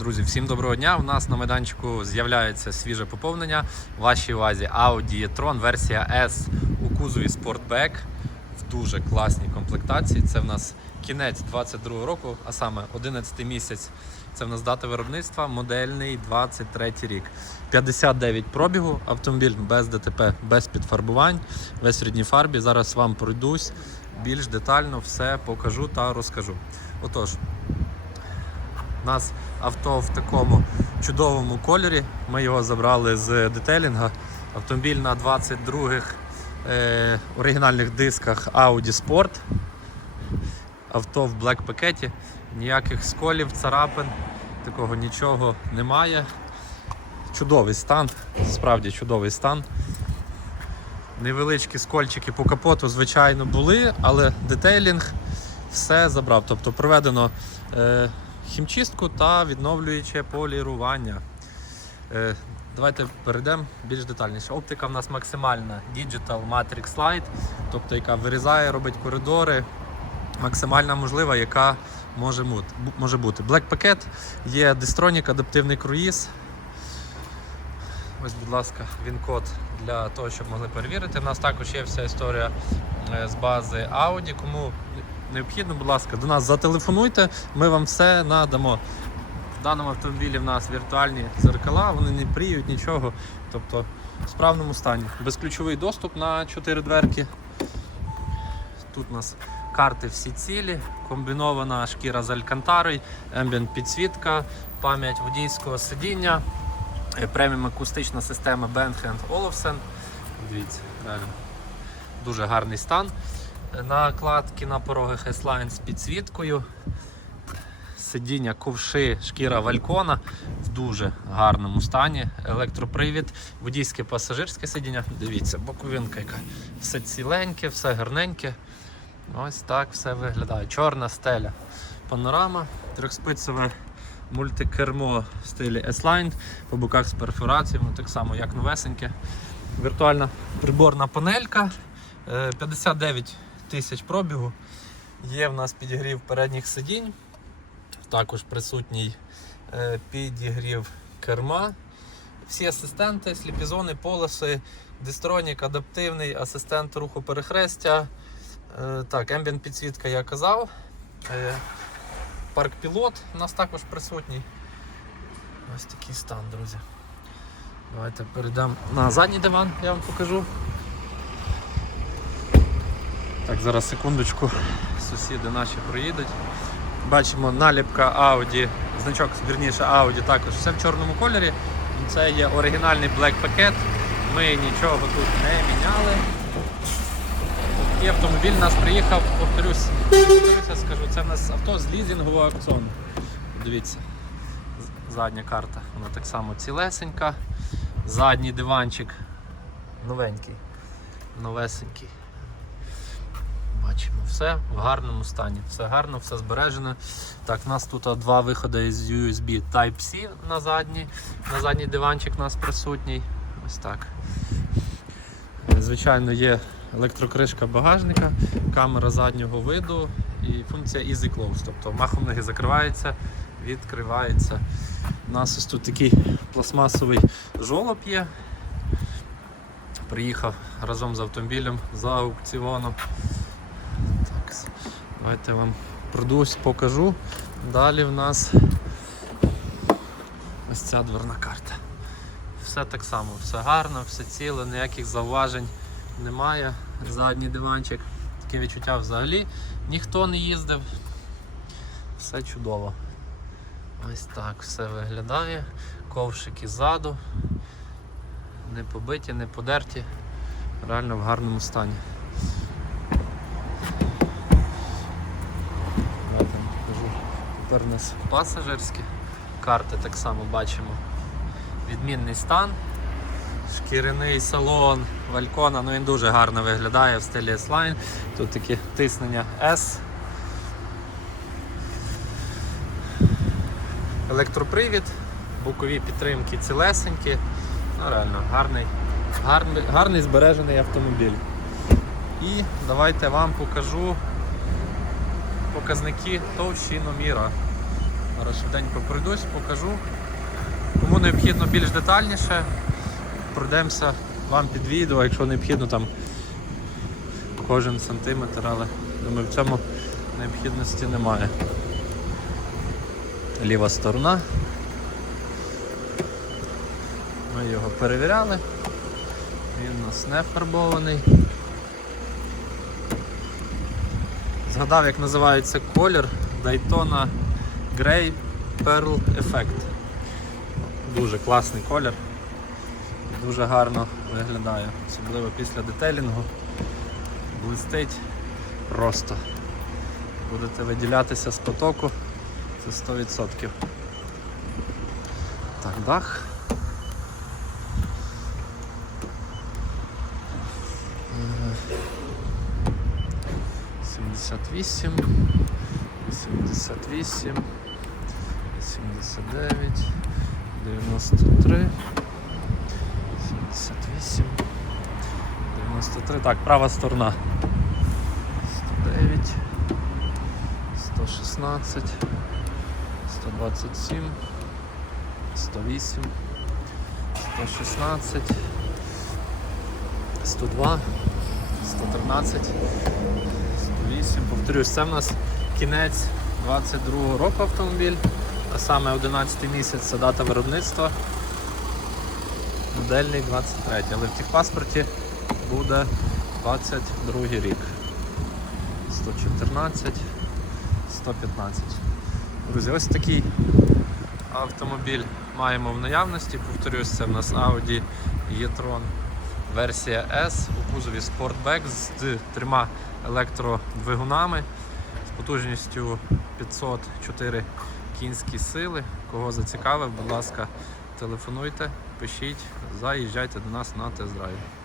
Друзі, всім доброго дня. У нас на майданчику з'являється свіже поповнення. Вашій увазі Audi e-tron версія S у кузові Sportback в дуже класній комплектації. Це в нас кінець 22 року, а саме 11 місяць. Це в нас дата виробництва, модельний 23 рік. 59 пробігу, автомобіль без ДТП, без підфарбувань, весь в рідній фарбі. Зараз вам пройдусь більш детально все покажу та розкажу. Отож, у нас авто в такому чудовому кольорі. Ми його забрали з детелінга. Автомобіль на 22-х е, оригінальних дисках Audi Sport. Авто в блек пакеті. Ніяких сколів, царапин, такого нічого немає. Чудовий стан, справді чудовий стан. Невеличкі скольчики по капоту, звичайно, були, але детейлінг все забрав. Тобто проведено е, хімчистку та відновлююче полірування. Е, давайте перейдемо більш детальніше. Оптика в нас максимальна Digital Matrix Light, тобто яка вирізає, робить коридори. Максимальна можлива, яка може, бути. Black пакет, є Distronic, адаптивний круїз. Ось, будь ласка, він-код для того, щоб могли перевірити. У нас також є вся історія е, з бази Audi. Кому необхідно, будь ласка, до нас зателефонуйте, ми вам все надамо. В даному автомобілі в нас віртуальні зеркала, вони не пріють нічого. Тобто в справному стані. Безключовий доступ на 4 дверки. Тут у нас карти всі цілі, комбінована шкіра з алькантарою, ембієнт підсвітка, пам'ять водійського сидіння, е, преміум акустична система Bang Olufsen. Дивіться, реально дуже гарний стан. Накладки на порогах S-Line з підсвіткою. Сидіння, ковши, шкіра валькона в дуже гарному стані. Електропривід, водійське пасажирське сидіння. Дивіться, боковинка яка. Все ціленьке, все гарненьке. Ось так все виглядає. Чорна стеля. Панорама, трьохспицеве мультикермо в стилі S-Line, по боках з перфорацією, так само як новесеньке. Віртуальна приборна панелька. Е, 59 тисяч пробігу. Є в нас підігрів передніх сидінь. Також присутній е, підігрів керма. Всі асистенти, сліпізони, полоси, дистронік, адаптивний, асистент руху перехрестя. Е, Так, ембієнт підсвітка я казав. Е, Парк пілот у нас також присутній. Ось такий стан, друзі. Давайте перейдемо на задній диван, я вам покажу. Так, зараз секундочку, сусіди наші проїдуть. Бачимо наліпка Audi, значок, вірніше Audi також все в чорному кольорі. Це є оригінальний Black пакет. Ми нічого тут не міняли. І автомобіль у нас приїхав, повторюсь, повторюся, скажу, це в нас авто з лізінгового аукціону. Дивіться, задня карта, вона так само цілесенька. Задній диванчик новенький, новесенький. Бачимо все в гарному стані, все гарно, все збережено. Так, у нас тут два виходи із USB Type-C на задній. На задній диванчик у нас присутній. Ось так. Звичайно, є електрокришка багажника, камера заднього виду і функція Easy Close. Тобто махом ноги закривається, відкривається. У нас ось тут такий пластмасовий жолоб є. Приїхав разом з автомобілем за аукціоном. Давайте вам продусь, покажу. Далі в нас ось ця дверна карта. Все так само, все гарно, все ціле, ніяких зауважень немає. Задній диванчик. Таке відчуття взагалі ніхто не їздив. Все чудово. Ось так все виглядає. Ковшики ззаду. Не побиті, не подерті. Реально в гарному стані. Давайте я вам покажу. Тепер у нас пасажирські карти так само бачимо. Відмінний стан. Шкіряний салон Валькона, ну він дуже гарно виглядає в стилі S-Line. Тут таке тиснення S. Електропривід, бокові підтримки цілесенькі. Ну, реально гарний, гарний, гарний збережений автомобіль. І давайте вам покажу показники товщиноміра. Зараз швиденько пройдусь, покажу. Кому необхідно більш детальніше, пройдемося вам під відео, якщо необхідно там кожен сантиметр, але думаю, в цьому необхідності немає. Ліва сторона. Ми його перевіряли. Він у нас не фарбований. Згадав, як називається колір Daytona Grey Pearl Effect. Дуже класний колір. Дуже гарно виглядає, особливо після детелінгу. Блистить просто. Будете виділятися з потоку, це 100%. Так, дах. Е, 78, 88, 79, 93, 78, 93. Так, права сторона. 109, 116, 127, 108, 116, 102, 113. 108. Повторюсь, це в нас кінець 22 року автомобіль, а саме 11 місяць це дата виробництва. Модельний 23, але в техпаспорті буде 22 рік. 114, 115. Друзі, ось такий автомобіль маємо в наявності. Повторюсь, це в нас Audi e-tron версія S у кузові Sportback з трьома електродвигунами з потужністю 504 кінські сили. Кого зацікавив, будь ласка, телефонуйте, пишіть, заїжджайте до нас на тест-драйв.